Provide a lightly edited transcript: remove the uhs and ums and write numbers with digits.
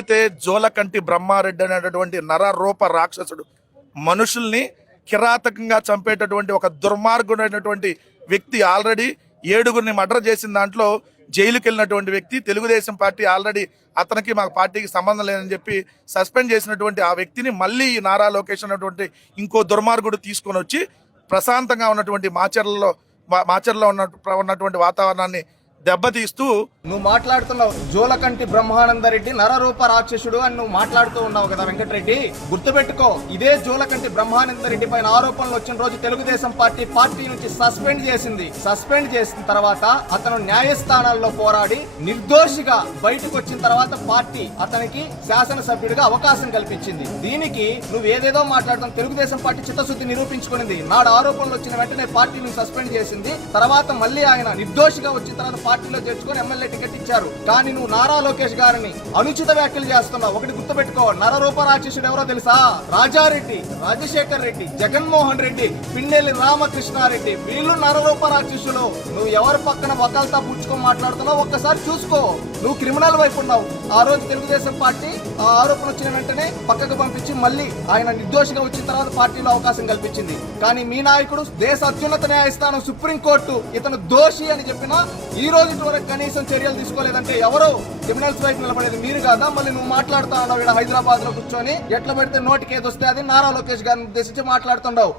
ఏదైతే జోలకంటి బ్రహ్మారెడ్డి అనేటటువంటి నరరూప రాక్షసుడు మనుషుల్ని కిరాతకంగా చంపేటటువంటి ఒక దుర్మార్గుడైనటువంటి వ్యక్తి ఆల్రెడీ 7గురిని మర్డర్ చేసిన దాంట్లో జైలుకి వెళ్ళినటువంటి వ్యక్తి, తెలుగుదేశం పార్టీ ఆల్రెడీ అతనికి మా పార్టీకి సంబంధం లేదని చెప్పి సస్పెండ్ చేసినటువంటి ఆ వ్యక్తిని మళ్ళీ ఈ నారా లోకేష్ అన్నటువంటి ఇంకో దుర్మార్గుడు తీసుకొని వచ్చి ప్రశాంతంగా ఉన్నటువంటి మాచర్లలో ఉన్నటువంటి వాతావరణాన్ని దెబ్బతీస్తూ నువ్వు మాట్లాడుతున్నావు. జోలకంటి బ్రహ్మానందరెడ్డి నరరూప రాక్షసుడు అని నువ్వు మాట్లాడుతూ ఉన్నావు కదా వెంకటరెడ్డి. గుర్తుపెట్టుకో, ఇదే జోలకంటి బ్రహ్మానందరెడ్డి పైన ఆరోపణలు వచ్చిన రోజు తెలుగుదేశం పార్టీ నుంచి సస్పెండ్ చేసింది. సస్పెండ్ చేసిన తర్వాత అతను న్యాయస్థానాల్లో పోరాడి నిర్దోషిగా బయటకు వచ్చిన తర్వాత పార్టీ అతనికి శాసనసభ్యుడిగా అవకాశం కల్పించింది. దీనికి నువ్వు ఏదేదో మాట్లాడతాం. తెలుగుదేశం పార్టీ చిత్తశుద్ధి నిరూపించుకునింది. నాడు ఆరోపణలు వచ్చిన వెంటనే పార్టీని సస్పెండ్ చేసింది. తర్వాత మళ్ళీ ఆయన నిర్దోషిగా వచ్చిన తర్వాత పార్టీలో చేర్చుకొని ఎమ్మెల్యే టికెట్ ఇచ్చారు. కానీ నువ్వు నారా లోకేష్ గారిని అనుచిత వ్యాఖ్యలు చేస్తున్నావు. ఒకటి గుర్తుపెట్టుకో, నరరూప రాక్షసుడు ఎవరో తెలుసా? రాజారెడ్డి, రాజశేఖర్ రెడ్డి, జగన్మోహన్ రెడ్డి, పిన్నెల్లి రామకృష్ణారెడ్డి, వీళ్ళు నరరూప రాక్షసులు. నువ్వు ఎవరి పక్కన వకాల్తా పుచ్చుకొని మాట్లాడుతున్నావు ఒక్కసారి చూసుకో. నువ్వు క్రిమినల్ వైపు ఉన్నావు. ఆ రోజు తెలుగుదేశం పార్టీ ఆ ఆరోపణ వచ్చిన వెంటనే పక్కకు పంపించి మళ్ళీ ఆయన నిర్దోషిగా వచ్చిన తర్వాత పార్టీలో అవకాశం కల్పించింది. కానీ మీ నాయకుడు దేశ అత్యున్నత న్యాయస్థానం సుప్రీంకోర్టు ఇతను దోషి అని చెప్పినా ఈ రోజు వరకు కనీసం చర్యలు తీసుకోలేదంటే ఎవరు? క్రిమినల్స్ వైపు నిలబడేది మీరు కాదా? మళ్ళీ నువ్వు మాట్లాడుతా ఉన్నావు ఇక్కడ హైదరాబాద్ లో కూర్చొని ఎట్లా పెడితే నోటికి ఏది వస్తే అది నారా లోకేష్ గారిని ఉద్దేశించి మాట్లాడుతుండవు.